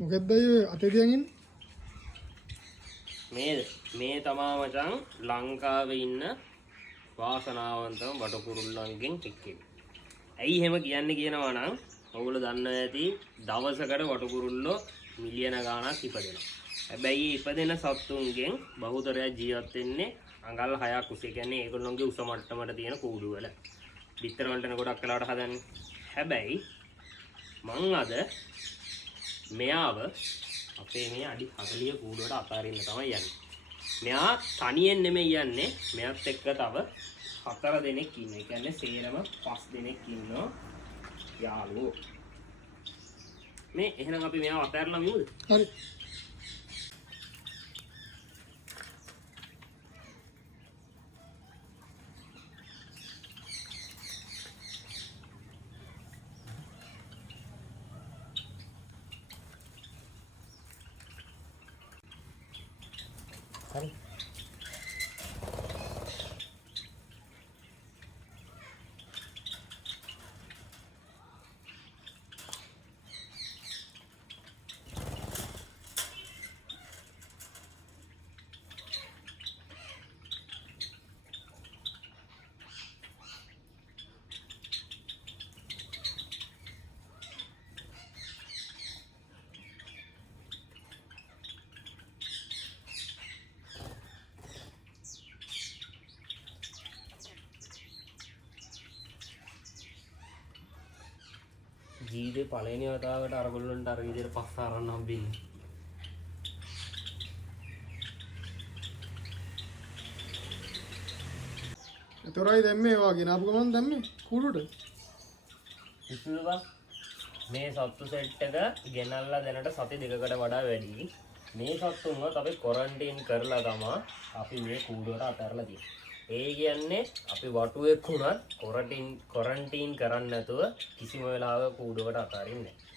මොකද්ද අය අතේ තියන් ඉන්නේ? මේ තමා මචං ලංකාවේ ඉන්න වාසනාවන්තම බටකුරුල්ලන්ගෙන් එක්කෙනෙක්. ඇයි එහෙම කියන්නේ කියනවා නම් ඔයගොල්ලෝ දන්නවා ඇති දවසකට වටකුරුල්ලෝ මිලියන ගාණක් ඉපදෙනවා. හැබැයි ඉපදෙන සත්තුන්ගෙන් බහුතරයක් ජීවත් වෙන්නේ අඟල් 6ක් උස. ඒ කියන්නේ ඒගොල්ලොන්ගේ උස මට්ටමට තියෙන කූඩු වල. බිත්තර වලට ගොඩක් වෙලාවට හදන්නේ. හැබැයි මං අද මෙයාව අපේ මේ අඩි 40 කූඩුවට අතාරින්න තමයි යන්නේ. මෙයා තනියෙන් නෙමෙයි යන්නේ. මෙයාත් එක්ක තව 4 දෙනෙක් ඉන්නවා. ඒ කියන්නේ සේරම 5 දෙනෙක් ඉන්නවා යාළුවෝ. මේ එහෙනම් අපි මෙයාව අතාරලා මියුද? හරි. හරි. ජීවිතේ පළවෙනි වතාවට අරගොල්ලන්ට අර විදිහට පස්ස අරන් හම්බෙන්නේ. ඒතරයි දැම්මේ වා ගෙනාපු ගමන් දැම්මේ කූඩුවට. ඉතින් මේ සත්තු සෙට් එක ගෙනල්ලා දැනට සති දෙකකට වඩා වැඩි. මේ සත්තුන්වත් අපි ක්වොරන්ටයින් කරලා තමයි අපි මේ කූඩුවට අතහැරලා තියෙන්නේ. ඒ කියන්නේ අපි වටුවෙක් වුණත් ක්වොරන්ටයින් කරන්නේ නැතුව කිසිම වෙලාවක කූඩුවට අතාරින්නේ නැහැ.